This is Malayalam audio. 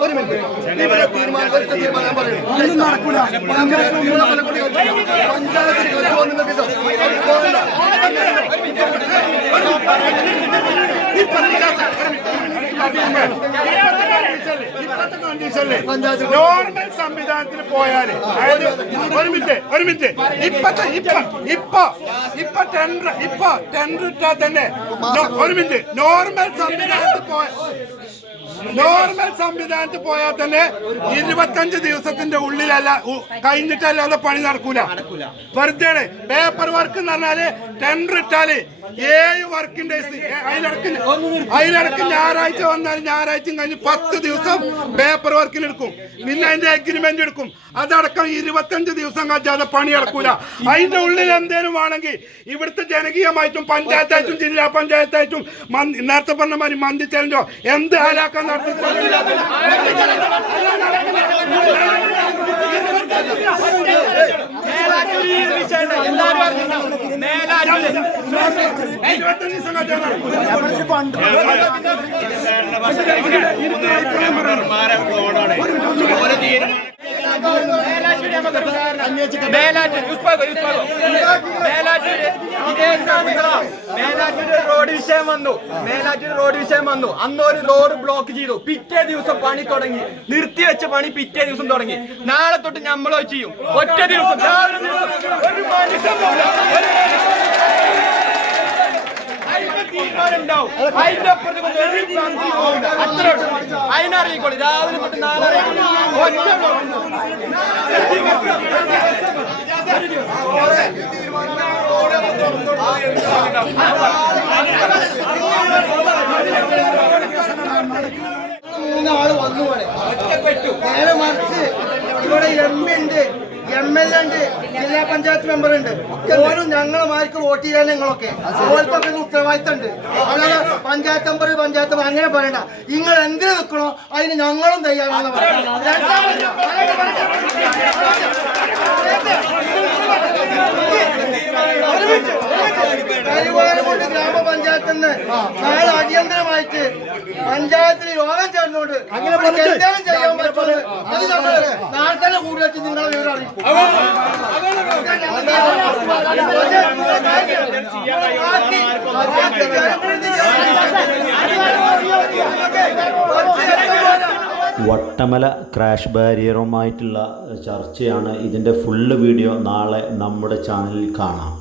ഒരു മിനിറ്റ്. തീരുമാനം പറയുന്നു ഒന്നും നടക്കൂല. നോർമൽ സംവിധാനത്തിൽ പോയാൽ അതായത് ഒരു മിനിറ്റ് ഒരു മിനിറ്റ്. ഇപ്പത്തെ ഇപ്പൊ ഇപ്പൊ ഇപ്പൊ ടെൻഡർ ഇപ്പൊ ടെൻഡർ ഇട്ടാ തന്നെ നോ- ഒരു മിനിറ്റ്. നോർമൽ സംവിധാനത്തിൽ പോയ നോർമൽ സംവിധാനത്തിൽ പോയാൽ തന്നെ ഇരുപത്തഞ്ച് ദിവസത്തിന്റെ ഉള്ളിലല്ല കഴിഞ്ഞിട്ടല്ലാതെ പണി നടക്കൂല. വെറുതെ പേപ്പർ വർക്ക് എന്ന് പറഞ്ഞാൽ ടെൻഡർ ഇട്ടാൽ ഏഴ് വർക്കിന്റെ അതിലിടക്ക് അതിലിടക്ക് ഞായറാഴ്ച വന്നാൽ ഞായറാഴ്ചയും കഴിഞ്ഞ് പത്ത് ദിവസം പേപ്പർ വർക്കിന് എടുക്കും. പിന്നെ അതിന്റെ അഗ്രിമെന്റ് എടുക്കും. അതടക്കം ഇരുപത്തഞ്ച് ദിവസം കഴിച്ചാതെ പണി നടക്കൂല. അതിന്റെ ഉള്ളിൽ എന്തേലും ആണെങ്കിൽ ഇവിടുത്തെ ജനകീയമായിട്ടും പഞ്ചായത്തായിട്ടും ജില്ലാ പഞ്ചായത്തായിട്ടും നേരത്തെ പറഞ്ഞ മാതിരി മന്തി ചലഞ്ചോ എന്ത് ഹാലാക്കാൻ നടത്തി ദിവസം കഴിച്ചാൽ നടക്കൂല മേലാറ്റൂർ മേലാറ്റൂര് ഇതേ സമയത്ത് റോഡ് വിഷയം വന്നു. മേലാറ്റൂർ റോഡ് വിഷയം വന്നു. അന്ന് ഒരു റോഡ് ബ്ലോക്ക് ചെയ്തു. പിറ്റേ ദിവസം പണി തുടങ്ങി. നിർത്തിവെച്ച പണി പിറ്റേ ദിവസം തുടങ്ങി. നാളെ തൊട്ട് നമ്മളോ ചെയ്യും. ഒറ്റ ദിവസം. ഒരു മനുഷ്യൻ. അതിനറിയിക്കോളൂ രാവിലെ തൊട്ട് നാളെ. ഒറ്റ മൂന്നാൾ വന്നു ഇവിടെ നേരെ മറിച്ച് ഇവിടെ എം ഉണ്ട് എം എൽ എ ഉണ്ട് ജില്ലാ പഞ്ചായത്ത് മെമ്പർ ഉണ്ട് ഓരും ഞങ്ങളെ മാർക്ക് വോട്ട് ചെയ്യാൻ നിങ്ങളൊക്കെ ഓർക്കൊക്കെ ഉത്തരവാദിത്തം ഉണ്ട് അല്ലാതെ പഞ്ചായത്ത് മെമ്പർ പഞ്ചായത്ത് അങ്ങനെ പറയണ്ട നിങ്ങൾ എന്തിനു നിൽക്കണോ അതിന് ഞങ്ങളും തയ്യാറാണ് കരിവാരമുണ്ട് നിന്ന് നാളെ അടിയന്തരമായിട്ട് പഞ്ചായത്തിൽ യോഗം ചേർന്നുകൊണ്ട് അങ്ങനെ എന്തെങ്കിലും ചെയ്യാൻ പറ്റുന്നത് അത് നമ്മൾ നാട്ടിലെ കൂടി വെച്ച് നിങ്ങളെ വിവരം അറിയിക്കും വട്ടമല ക്രാഷ് ബാരിയറുമായിട്ടുള്ള ചർച്ചയാണ് ഇതിന്റെ ഫുള്ള് വീഡിയോ നാളെ നമ്മുടെ ചാനലിൽ കാണാം